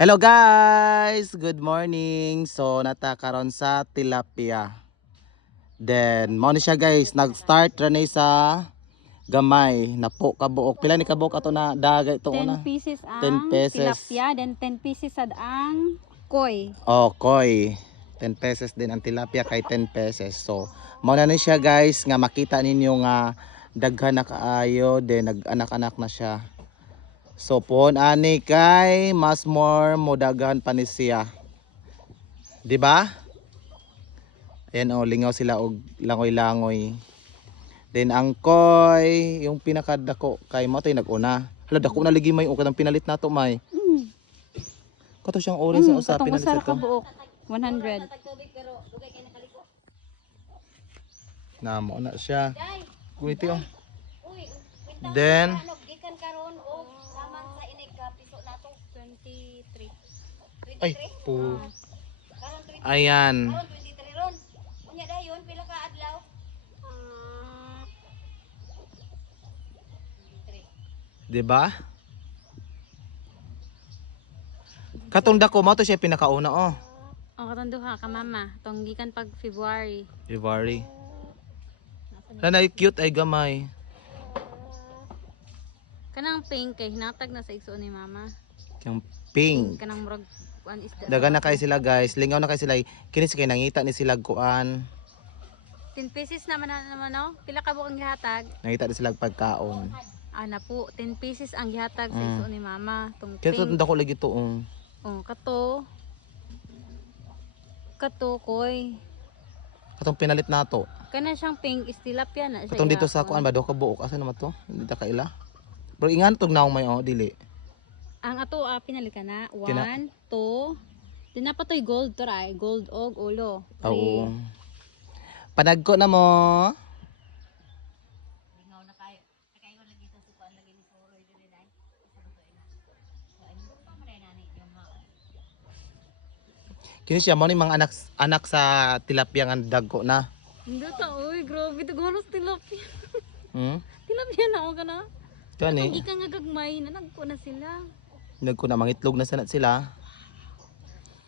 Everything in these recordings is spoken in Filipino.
Hello guys! Good morning! So natakaron sa tilapia. Then mo ni siya guys, nag-start ra ni sa gamay, napo kabuok. Pila ni kabuok ato na dagay ito 10 una? pieces 10 ang pesos. tilapia, then 10 pieces sad ang koi. Oh, koi. 10 pesos din ang tilapia kay 10 pesos. So mo na ni siya guys nga makita ninyo nga daghan na kaayo, then nag-anak-anak na siya. So pohon ani kay mas more modagan pa ni siya. 'Di ba? Ayan oh, lingaw sila og langoy-langoy. Then ang koi, yung pinakadako kay mo tay nag-una. Hala dako na ligi may o katong pinalit nato may. Kato siyang orange sa usa Katong pinalit usar sa ka to. buok 100. Na mo na siya. Kuniti oh. Then gikan karon og lamang sa inig ka piso nato 23. ay po. karon 23 Ayan. karon 23 ron unya dayon pila ka adlaw 'Di ba? Katong dako mo to siya pinakauna oh. Oh, katong duha ka mama, tong gikan pag February. February. Hala cute ay gamay. Kanang pink kay hinatag na sa igsoon ni mama. Yung pink. Kanang murag kuan isda. Daga na kay sila guys, lingaw na kay sila. Kinis kay nangita ni sila kuan. 10 pieces naman oh. Pila ka buok ang gihatag? Nangita ni sila pagkaon. Ana po, 10 pieces ang gihatag sa igsoon ni mama. Tong Kaya pink. dako lagi to. Oh, kato. Kato koy. Katong pinalit nato. Kana siyang pink is tilapia na siya. Katong dito sa gihapon. kuan ba do ka buok asa naman to? Hindi ta kaila. Pero ingan tog naong may oh dili. Ang ato pinali ka na. Kina- 1, 2. Dinapatoy gold to ray. Gold og ulo. Oo. Panagko na mo. lingaw na kayo kayo lagi sa sukuan lagi ni soroy dili nay sa luto ina so ay mo pa man nani yung ha Kini siya mo ni mga anak sa tilapia nga dagko na. Hindi ta, uy. Grabe. Tagonos tilapia. Hmm? Tilapia na ako ka na. Kani Hindi ka nga gagmay. Nanagko na sila. nagko na mangitlog na sanat sila.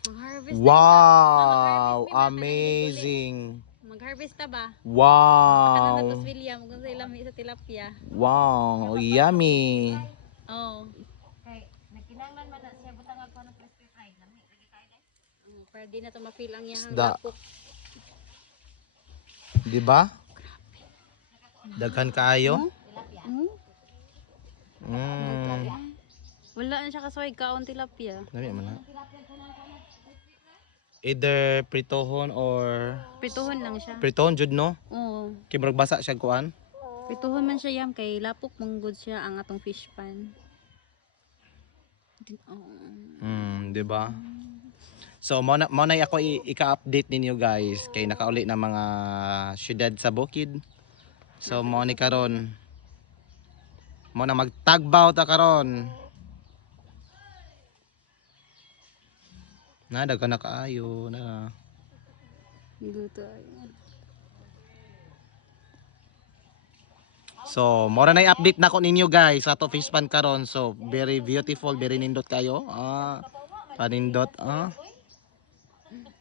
Mag-harvest Wow, Mag-harvest mi ba? amazing. Mag-harvest ta ba? Kanang Wow. natos William. Kung sa ilami sa tilapia. Wow, yummy. Oh. kay nagkinahanglan man na siya butang ako ng crispy fry lami lagi kayo dai Para di na ito ma-feel ang iyang Isda. lapok. Di ba? Daghan kaayo. Hmm? Mm. Wala na siya kasoy kaon tilapia. Dami man na. Either pritohon or Prituhon lang siya. pritohon jud no. Oo. Kay murag basa siya kuan. Prituhon man siya yam kay lapok manggod siya ang atong fish pan. Di ba? So mo na ako ika-update ninyo guys kay nakauli na mga syudad sa bukid. So mo ni karon mo na magtagbaw ta karon. Na daghan na kaayo na. Niluto ay. So, mora na i-update na ko ninyo guys sa to fish pan karon. So, very beautiful, very nindot kayo. Panindot,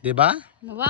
'Di ba? Nawang